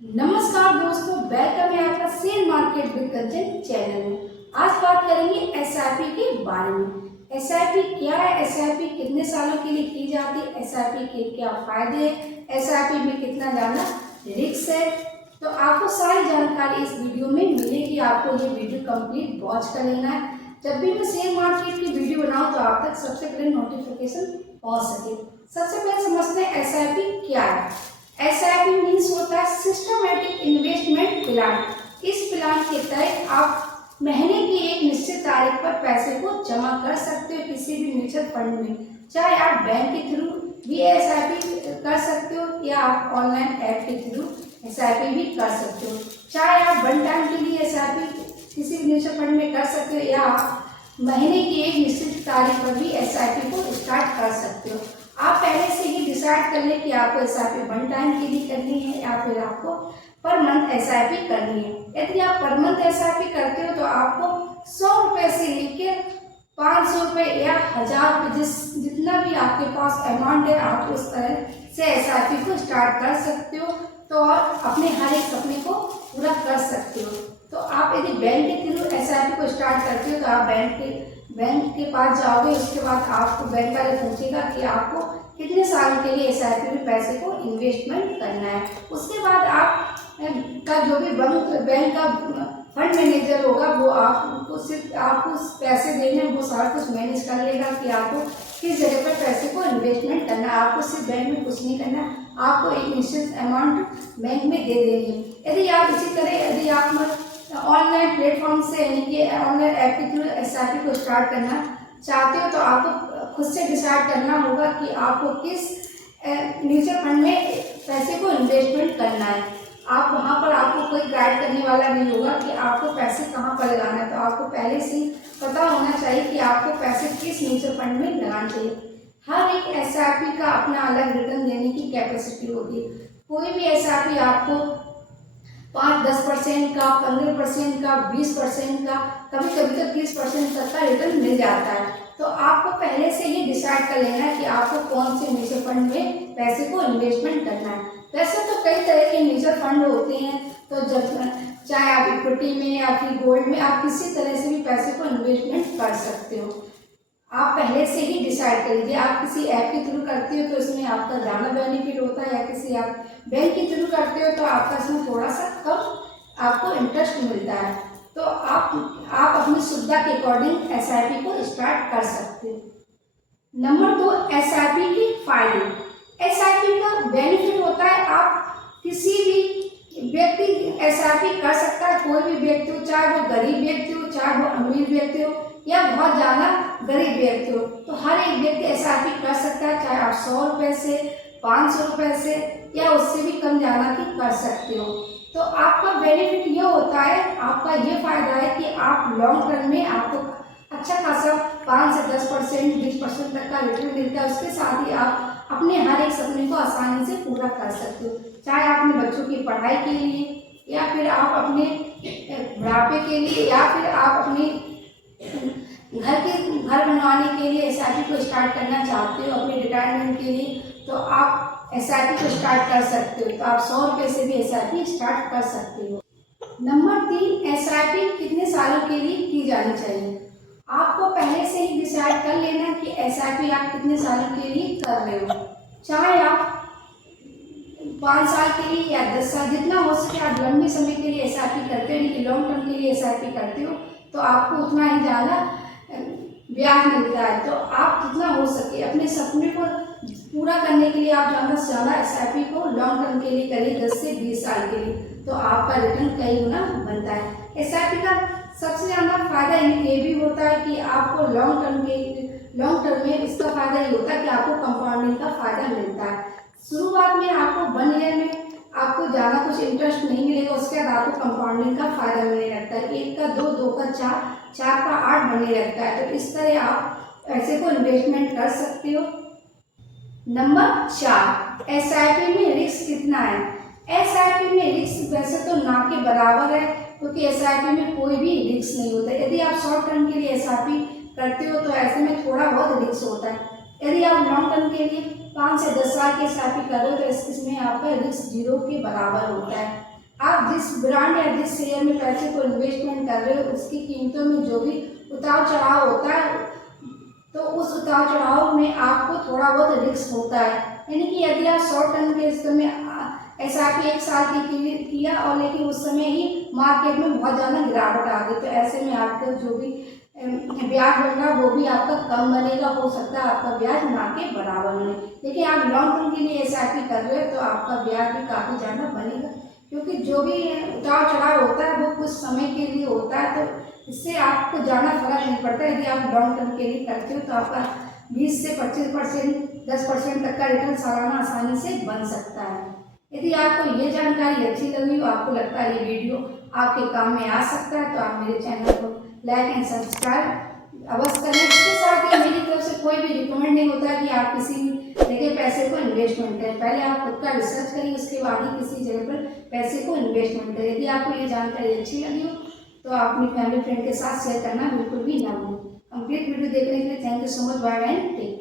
नमस्कार दोस्तों, वेलकम है आपका share market with Kanchan channel में। आज बात करेंगे एसआईपी के बारे में। एसआईपी क्या है, एसआईपी कितने सालों के लिए की जाती है, एसआईपी के क्या फायदे हैं, एसआईपी में कितना ज्यादा रिस्क है। तो आपको सारी जानकारी इस वीडियो में मिलेगी। आपको ये वीडियो कंप्लीट वॉच कर लेना है। जब भी मैं शेयर मार्केट की वीडियो बनाऊं तो आप तक सबसे पहले नोटिफिकेशन पहुंच सके। सबसे पहले समझते हैं एसआईपी क्या है। एसआईपी मीन्स होता है सिस्टमैटिक इन्वेस्टमेंट प्लान। इस प्लान के तहत आप महीने की एक निश्चित तारीख पर पैसे को जमा कर सकते हो किसी भी म्यूचुअल फंड में। चाहे आप बैंक के थ्रू भी एसआईपी कर सकते हो या आप ऑनलाइन ऐप के थ्रू एसआईपी भी कर सकते हो। चाहे आप वन टाइम के लिए एसआईपी किसी भी म्यूचुअल फंड में कर सकते हो या आप महीने की एक निश्चित तारीख पर भी एसआईपी को स्टार्ट कर सकते हो। आप पहले से ही डिसाइड कर लें कि आपको एसआईपी वन टाइम के लिए करनी है या फिर आपको पर मंथ एसआईपी करनी है। यदि आप पर मंथ एसआईपी करते हो तो आपको 100 रुपये से लेकर 500 रुपये या 1000 रुपये जितना भी आपके पास अमाउंट है आप उस तरह से एसआईपी को स्टार्ट कर सकते हो। तो और अपने हर एक सपने को पूरा कर सकते हो। तो आप यदि बैंक के थ्रू एसआईपी को स्टार्ट करते हो तो आप बैंक के पास जाओगे। उसके बाद आपको बैंक वाले पूछेगा कि आपको कितने सालों के लिए एसआईपी में पैसे को इन्वेस्टमेंट करना है। उसके बाद आप का जो भी बैंक का फंड मैनेजर होगा वो आपको सिर्फ आपको पैसे देने वो सारा कुछ मैनेज कर लेगा कि आपको किस जगह पर पैसे को इन्वेस्टमेंट करना है। आपको सिर्फ बैंक में कुछ नहीं करना, आपको एक निश्चित अमाउंट बैंक में दे देनी है। यदि आप इसी तरह यदि आप ऑनलाइन प्लेटफॉर्म से यानी कि ऑनलाइन ऐप के थ्रू एसआईपी को स्टार्ट करना चाहते हो तो आपको खुद से डिसाइड करना होगा कि आपको किस म्यूचुअल फंड में पैसे को इन्वेस्टमेंट करना है। आप वहाँ पर आपको कोई गाइड करने वाला नहीं होगा कि आपको पैसे कहाँ पर लगाना है। तो आपको पहले से पता होना चाहिए कि आपको पैसे किस म्यूचुअल फंड में लगाना चाहिए। हर एक एसआईपी का अपना अलग रिटर्न देने की कैपेसिटी होती है। कोई भी एसआईपी आपको 5-10% का, 15% का, 20% का, कभी कभी तो 30% तक का रिटर्न मिल जाता है। तो आपको पहले से ही डिसाइड कर लेना है कि आपको कौन से म्यूचुअल फंड में पैसे को इन्वेस्टमेंट करना है। वैसे तो कई तरह के म्यूचुअल फंड होते हैं, तो जब चाहे आप इक्विटी में या फिर गोल्ड में आप किसी तरह से भी पैसे को इन्वेस्टमेंट कर सकते हो। आप पहले से ही डिसाइड कर लीजिए। आप किसी ऐप के थ्रू करते हो तो इसमें आपका ज़्यादा बेनिफिट होता है, या किसी आप बैंक के थ्रू करते हो तो आपका इसमें थोड़ा सा कम आपको इंटरेस्ट मिलता है। तो आप अपनी सुविधा के अकॉर्डिंग एसआईपी को स्टार्ट कर सकते हो। नंबर 2, एसआईपी के फायदे। एसआईपी का बेनिफिट होता है आप किसी भी व्यक्ति एसआईपी कर सकता है। कोई भी व्यक्ति हो, चाहे वो गरीब व्यक्ति हो, चाहे वो अमीर व्यक्ति हो या बहुत ज़्यादा गरीब व्यक्ति हो, तो हर एक व्यक्ति एसआईपी कर सकता है। चाहे आप 100 रुपये से, 500 रुपये से या उससे भी कम ज़्यादा की कर सकते हो। तो आपका बेनिफिट ये होता है, आपका ये फायदा है कि आप लॉन्ग टर्म में आपको अच्छा खासा 5 से 10%, 20% तक का रिटर्न मिलता है। उसके साथ ही आप अपने हर एक सपने को आसानी से पूरा कर सकते हो। चाहे आप अपने बच्चों की पढ़ाई के लिए या फिर आप अपने बुढ़ापे के लिए या फिर आप अपने घर बनवाने के लिए एसआईपी को स्टार्ट करना चाहते हो अपने रिटायरमेंट के लिए, तो आप एसआईपी को स्टार्ट कर सकते हो। तो आप 100 रुपये से भी एसआईपी स्टार्ट कर सकते हो। नंबर 3, एसआईपी कितने सालों के लिए की जानी चाहिए। आपको पहले से ही डिसाइड कर लेना कि एसआईपी आप कितने सालों के लिए कर रहे हो। चाहे आप 5 साल के लिए या 10 साल, जितना हो सके आप लंबे समय के लिए एसआईपी करते हो, यानी लॉन्ग टर्म के लिए एसआईपी करते हो तो आपको उतना ही ज़्यादा ब्याज मिलता है। तो आप जितना हो सके अपने सपने को पूरा करने के लिए आप ज़्यादा से ज़्यादा एसआईपी को लॉन्ग टर्म के लिए करिए, 10 से 20 साल के लिए, तो आपका रिटर्न कई गुना बनता है। एसआईपी का सबसे ज़्यादा फायदा ये भी होता है कि आपको लॉन्ग टर्म में इसका फायदा ये होता है कि आपको कंपाउंडिंग का फायदा मिलता है। शुरुआत में आपको 1 ईयर में आपको ज़्यादा कुछ इंटरेस्ट नहीं मिलेगा, उसके बाद आपको कंपाउंडिंग का फायदा मिलने लगता है। 1 का 2, 2 का 4, 4 का 8 बनने लगता है। तो इस तरह आप पैसे को इन्वेस्टमेंट कर सकते हो। नंबर 4, एसआईपी में रिस्क कितना है। एसआईपी में रिस्क वैसे तो ना के बराबर है, क्योंकि एसआईपी में कोई भी रिस्क नहीं होता। यदि आप शॉर्ट टर्म के लिए एसआईपी करते हो तो ऐसे में थोड़ा बहुत रिस्क होता है। यदि आप लॉन्ग टर्म के लिए 5 से 10 साल के एसआईपी कर रहे हो तो इसमें आपका रिस्क 0 के बराबर होता है। आप जिस ब्रांड या जिस शेयर में पैसे को इन्वेस्टमेंट कर रहे हो उसकी कीमतों में जो भी उतार चढ़ाव होता है, तो उस उतार चढ़ाव में आपको थोड़ा बहुत रिस्क होता है। यानी कि यदि आप शॉर्ट टर्म के समय SIP 1 साल की किया और लेकिन उस समय ही मार्केट में बहुत ज़्यादा गिरावट आ गई, तो ऐसे में आपका जो भी ब्याज बनेगा वो भी आपका कम बनेगा, हो सकता है आपका ब्याज ना के बराबर बने। देखिए आप लॉन्ग टर्म के लिए SIP कर रहे हो तो आपका ब्याज भी काफ़ी ज़्यादा बनेगा, क्योंकि जो भी उतार चढ़ाव होता है वो कुछ समय के लिए होता है, तो इससे आपको ज़्यादा फर्क नहीं पड़ता। यदि आप लॉन्ग टर्म के लिए करते हो तो आपका 20 से 25%, 10% तक का रिटर्न सालाना आसानी से बन सकता है। यदि आपको ये जानकारी अच्छी लगी हो, आपको लगता है ये वीडियो आपके काम में आ सकता है, तो आप मेरे चैनल को लाइक एंड सब्सक्राइब अवश्य करें। इसके साथ ही मेरी तरफ से कोई भी रिकमेंड नहीं होता है कि आप किसी जगह पैसे को इन्वेस्टमेंट करें। पहले आप खुद का रिसर्च करिए, उसके बाद ही किसी जगह पर पैसे को इन्वेस्टमेंट करें। यदि आपको ये जानकारी अच्छी लगी हो तो आप अपनी फैमिली फ्रेंड के साथ शेयर करना बिल्कुल भी ना भूलें। कंप्लीट वीडियो देखने के लिए thank you so much, bye and take care.